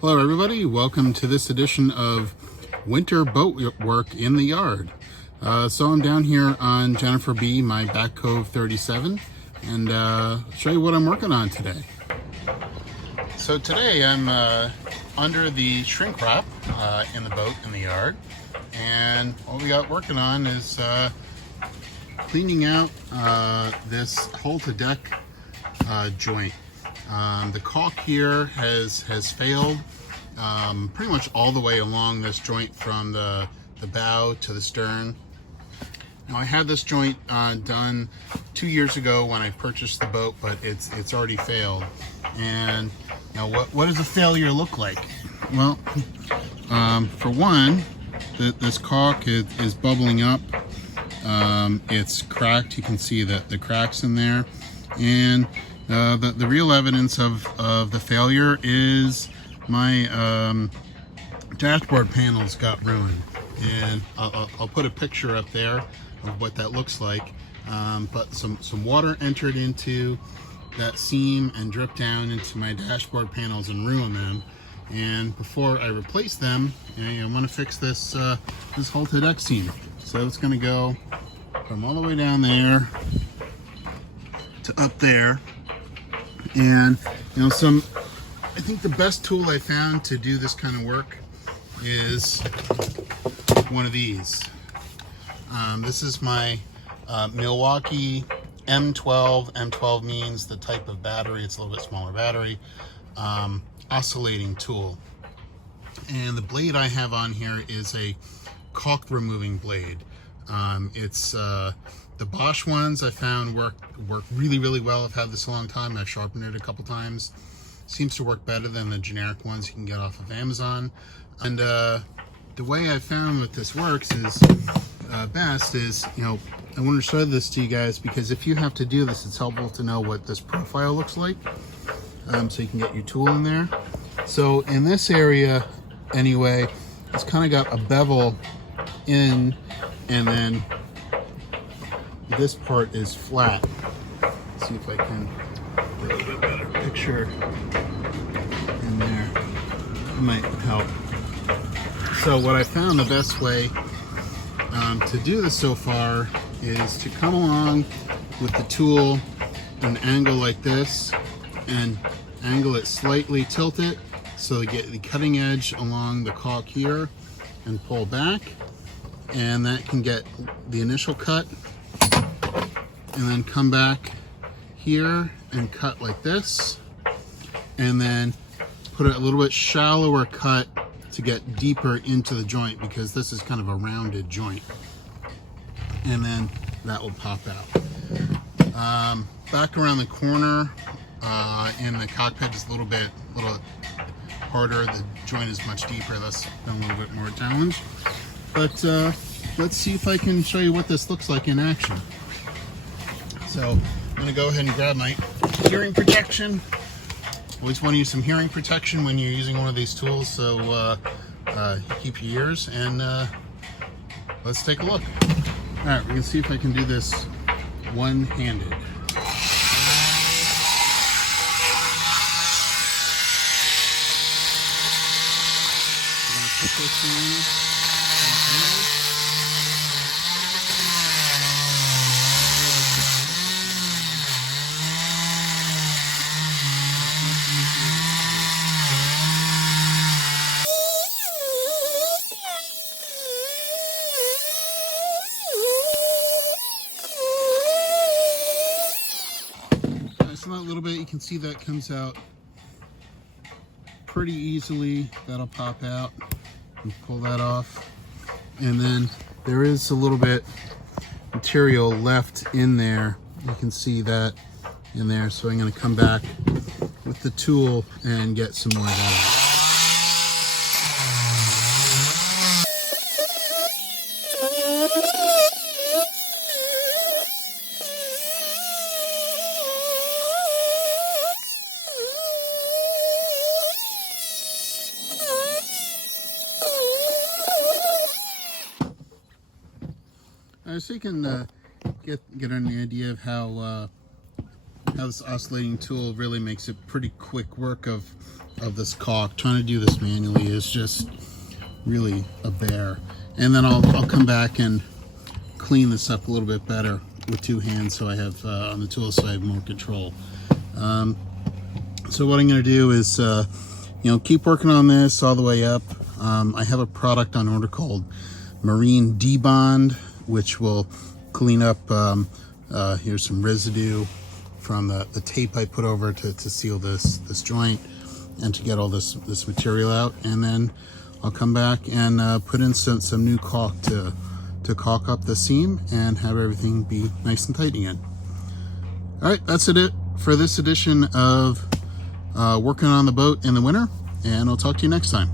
Hello everybody, welcome to this edition of Winter Boat Work in the Yard. So I'm down here on Jennifer B, my Back Cove 37, and show you what I'm working on today. So today I'm under the shrink wrap in the boat in the yard, and what we got working on is cleaning out this hull to deck joint. The caulk here has failed pretty much all the way along this joint from the bow to the stern. Now I had this joint done 2 years ago when I purchased the boat, but it's already failed. And now what does a failure look like? Well, for one, this caulk is bubbling up. It's cracked. You can see the cracks in there, and the real evidence of the failure is my dashboard panels got ruined, and I'll put a picture up there of what that looks like. But some water entered into that seam and dripped down into my dashboard panels and ruined them. And before I replace them, I want to fix this this hull to deck seam. So it's going to go from all the way down there to up there. And I think the best tool I found to do this kind of work is one of these. This is my Milwaukee M12. M12 means the type of battery. It's a little bit smaller battery. Oscillating tool. And the blade I have on here is a caulk removing blade. It's the Bosch ones I found work really well. I've had this a long time. I've sharpened it a couple times. Seems to work better than the generic ones you can get off of Amazon. And the way I found that this works is best is, I want to show this to you guys because if you have to do this, it's helpful to know what this profile looks like, so you can get your tool in there. So in this area anyway, it's kind of got a bevel in, and then this part is flat. Let's see if I can get a little bit better picture in there. It might help. So what I found the best way to do this so far is to come along with the tool an angle like this and angle it slightly, tilt it so you get the cutting edge along the caulk here, and pull back, and that can get the initial cut, and then come back here and cut like this, and then put a little bit shallower cut to get deeper into the joint, because this is kind of a rounded joint, and then that will pop out. Back around the corner in the cockpit is a little harder. The joint is much deeper. That's been a little bit more challenge, but let's see if I can show you what this looks like in action. So I'm going to go ahead and grab my hearing protection. Always want to use some hearing protection when you're using one of these tools, so keep your ears, and let's take a look. All right, we're going to see if I can do this one-handed. Put this in. So that little bit, you can see that comes out pretty easily. That'll pop out and pull that off. And then there is a little bit material left in there. You can see that in there. So I'm going to come back with the tool and get some more of that out. So you can get an idea of how Now this oscillating tool really makes it pretty quick work of this caulk. Trying to do this manually is just really a bear. And then I'll come back and clean this up a little bit better with two hands, so I have on the tool, so I have more control. So what I'm going to do is keep working on this all the way up. I have a product on order called Marine Debond, which will clean up here's some residue from the tape I put over to seal this joint and to get all this material out. And then I'll come back and put in some new caulk to caulk up the seam and have everything be nice and tight again. All right, that's it for this edition of working on the boat in the winter, and I'll talk to you next time.